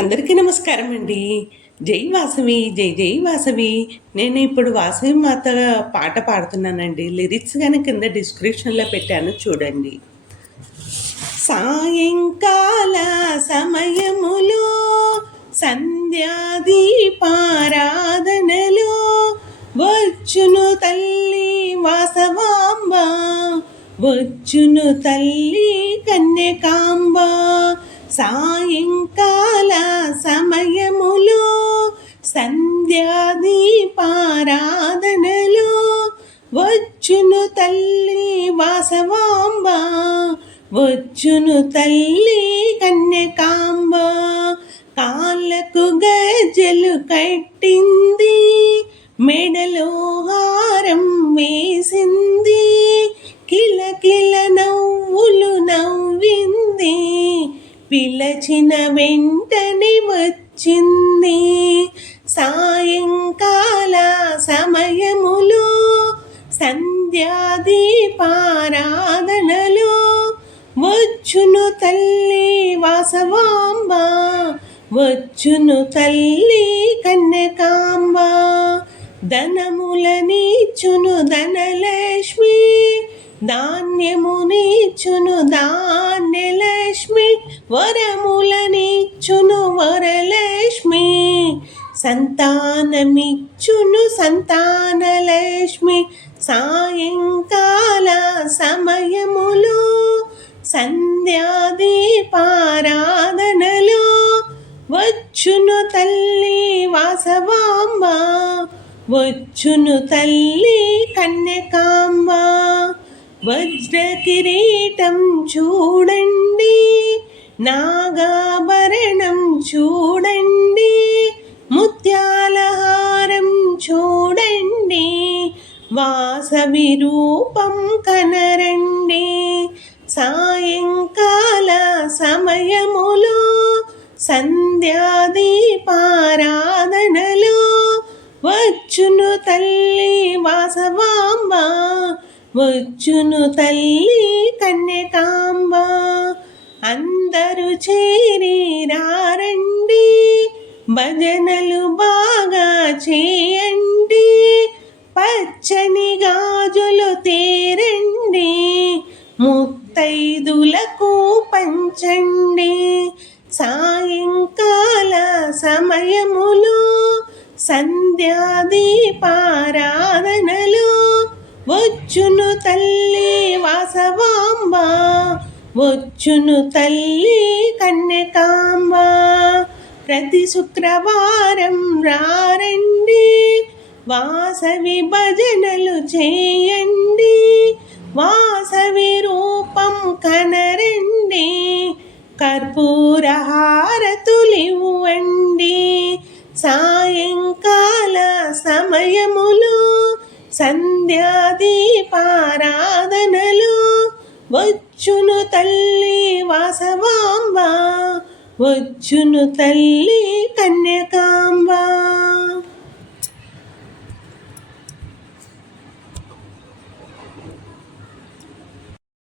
అందరికీ నమస్కారం అండి. జై వాసవి, జై జై వాసవి. నేను ఇప్పుడు వాసవి మాత పాట పాడుతున్నానండి. లిరిక్స్ గాని కింద డిస్క్రిప్షన్‌లో పెట్టాను చూడండి. సాయంకాల సమయములో సంధ్యాదీపారాధనలో వచ్చును తల్లి వాసవాంబ, వచ్చును తల్లి కన్యకాంబ. సాయంకాల సమయములో సంధ్యాదీపారాధనలో వచ్చును తల్లి వాసవాంబ, వచ్చును తల్లి కన్యకాంబ. కాళ్ళకు గజ్జెలు కట్టింది, మెడలో హారం వేసింది, కిలకిల నవ్వులు నవ్వింది, పిలచిన వెంటనే వచ్చింది. సాయంకాల సమయములో సంధ్యాదీపారాధనలో వచ్చును తల్లి వాసవాంబ, వచ్చును తల్లి కన్యకాంబ. ధనములనిచ్చును ధనలక్ష్మి, ధాన్యమునిచ్చును ధాన్యలక్ష్మి, వరములనిచ్చును వరలక్ష్మి, సంతానమిచ్చును సంతానలక్ష్మి. సాయంకాల సమయములో సంధ్యాదీపారాధనలో వచ్చును తల్లి వాసవాంబ, వచ్చును తల్లి కన్యకాంబ. వజ్ర కిరీటం చూడండి, నాగాభరణం చూడండి, ముత్యాల హారం చూడండి, వాసవి రూపం కనరండి. సాయంకాల సమయములో సంధ్యాదీపారాధనలో వచ్చును తల్లి వాసవాంబ, వచ్చును తల్లి కన్యకాంబ. అందరూ చేరి రారండి, భజనలు బాగా చేయండి, పచ్చని గాజులు తేరండి, ముత్తైదులకు పంచండి. సాయంకాల సమయములో సంధ్యాదీపారాధనలో వచ్చును తల్లి వాసవాంబ, వచ్చును తల్లి కన్యకాంబ. ప్రతి శుక్రవారం రారండి, వాసవి భజనలు చేయండి, వాసవి రూపం కనరండి, కర్పూర హారతులివ్వండి. సాయంకాల సమయములో సంధ్యాదీపారాధనలో వచ్చును తల్లి వాసవాంబ, వచ్చును తల్లి కన్యకాంబ.